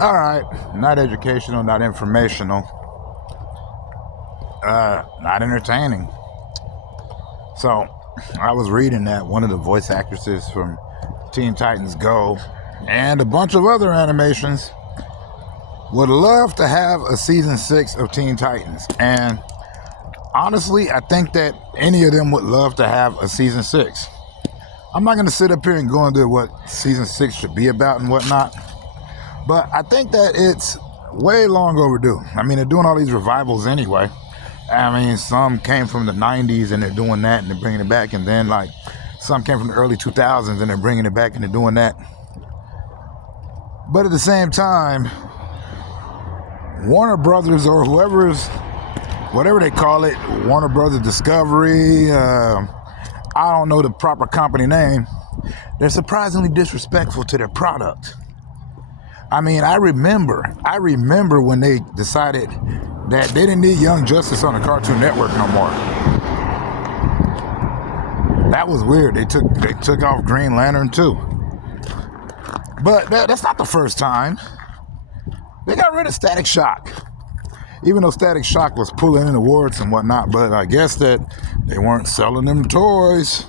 All right, not educational, not informational, not entertaining. So, I was reading that one of the voice actresses from Teen Titans Go and a bunch of other animations would love to have a season 6 of Teen Titans. And honestly, I think that any of them would love to have a season 6. I'm not going to sit up here and go into what season 6 should be about and whatnot, but I think that it's way long overdue. I mean, they're doing all these revivals anyway. I mean, some came from the 90s and they're doing that and they're bringing it back, and then like some came from the early 2000s and they're bringing it back and they're doing that. But at the same time, Warner Brothers or whatever they call it, Warner Brothers Discovery, I don't know the proper company name, they're surprisingly disrespectful to their product. I mean, I remember when they decided that they didn't need Young Justice on the Cartoon Network no more. That was weird. They took off Green Lantern too. But that's not the first time. They got rid of Static Shock. Even though Static Shock was pulling in awards and whatnot, but I guess that they weren't selling them toys,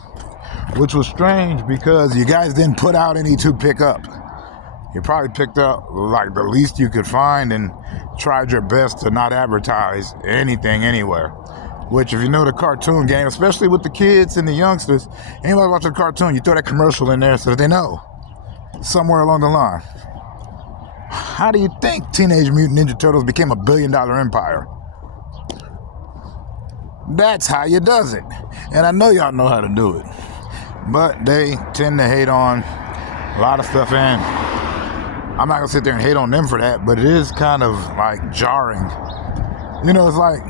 which was strange because you guys didn't put out any to pick up. You probably picked up like the least you could find and tried your best to not advertise anything anywhere. Which, if you know the cartoon game, especially with the kids and the youngsters, anybody watching a cartoon, you throw that commercial in there so that they know somewhere along the line. How do you think Teenage Mutant Ninja Turtles became a $1 billion empire? That's how you does it. And I know y'all know how to do it. But they tend to hate on a lot of stuff, and I'm not going to sit there and hate on them for that, but it is kind of like jarring. You know, it's like,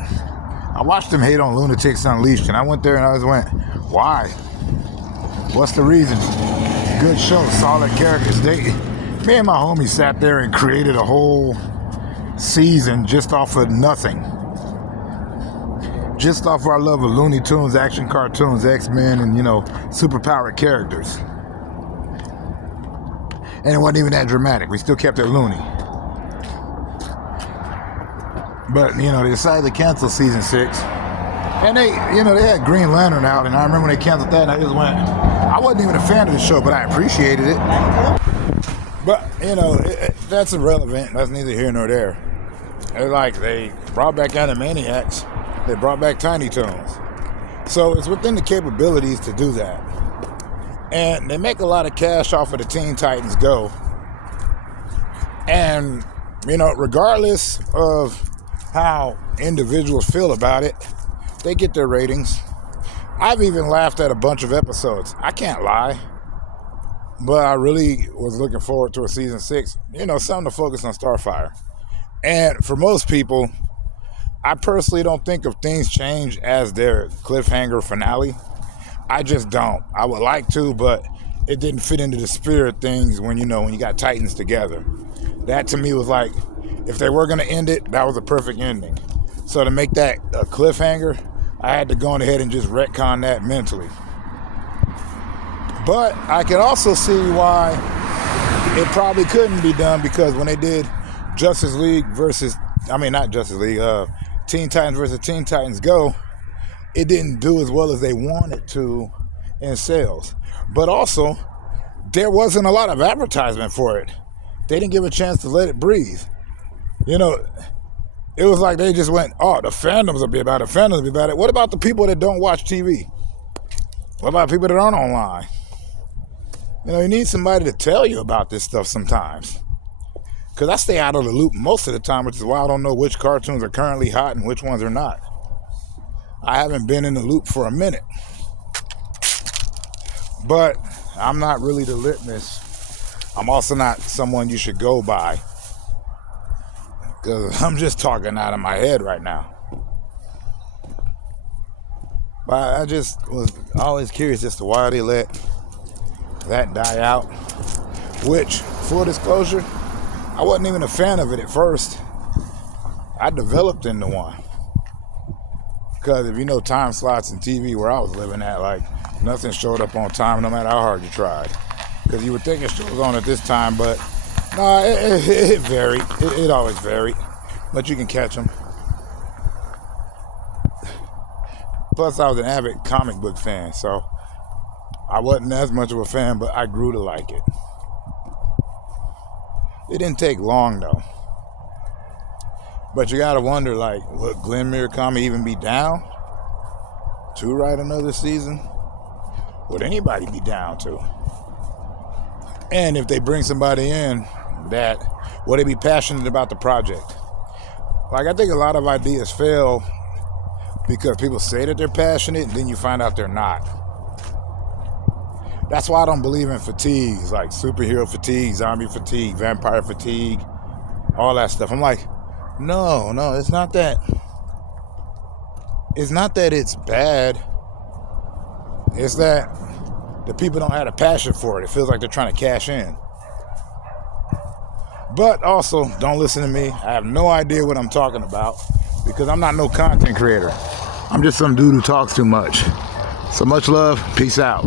I watched them hate on Lunatics Unleashed, and I went there and I just went, why? What's the reason? Good show, solid characters. Me and my homies sat there and created a whole season just off of nothing. Just off our love of Looney Tunes, action cartoons, X-Men, and, superpowered characters. And it wasn't even that dramatic. We still kept it loony. But, they decided to cancel season 6. And they had Green Lantern out, and I remember when they canceled that, and I just went, I wasn't even a fan of the show, but I appreciated it. But, that's irrelevant. That's neither here nor there. It's like they brought back Animaniacs. They brought back Tiny Toons. So it's within the capabilities to do that. And they make a lot of cash off of the Teen Titans Go. And, regardless of how individuals feel about it, they get their ratings. I've even laughed at a bunch of episodes. I can't lie. But I really was looking forward to a season 6. Something to focus on Starfire. And for most people, I personally don't think of Things Change as their cliffhanger finale. I just don't. I would like to, but it didn't fit into the spirit of things when you got Titans together. That to me was like, if they were going to end it, that was a perfect ending. So to make that a cliffhanger, I had to go on ahead and just retcon that mentally. But I can also see why it probably couldn't be done, because when they did Teen Titans versus Teen Titans Go, it didn't do as well as they wanted to in sales. But also, there wasn't a lot of advertisement for it. They didn't give a chance to let it breathe. It was like they just went, oh, the fandoms will be about it. What about the people that don't watch TV? What about people that aren't online? You need somebody to tell you about this stuff sometimes. Because I stay out of the loop most of the time, which is why I don't know which cartoons are currently hot and which ones are not. I haven't been in the loop for a minute. But I'm not really the litmus. I'm also not someone you should go by, because I'm just talking out of my head right now. But I just was always curious as to why they let that die out. Which, full disclosure, I wasn't even a fan of it at first. I developed into one. Because if you know time slots in TV where I was living at, like, nothing showed up on time no matter how hard you tried. Because you would think it was on at this time, but Nah, it varied. It always varied, but you can catch them. Plus, I was an avid comic book fan, so I wasn't as much of a fan, but I grew to like it. It didn't take long, though. But you gotta wonder, like, would Glenn Murakami even be down to write another season? Would anybody be down to? And if they bring somebody in that, would they be passionate about the project? Like, I think a lot of ideas fail because people say that they're passionate, and then you find out they're not. That's why I don't believe in fatigues, like superhero fatigue, zombie fatigue, vampire fatigue, all that stuff. I'm like, no, it's not that. It's not that it's bad. It's that the people don't have a passion for it. It feels like they're trying to cash in. But also, don't listen to me. I have no idea what I'm talking about because I'm not no content creator. I'm just some dude who talks too much. So much love. Peace out.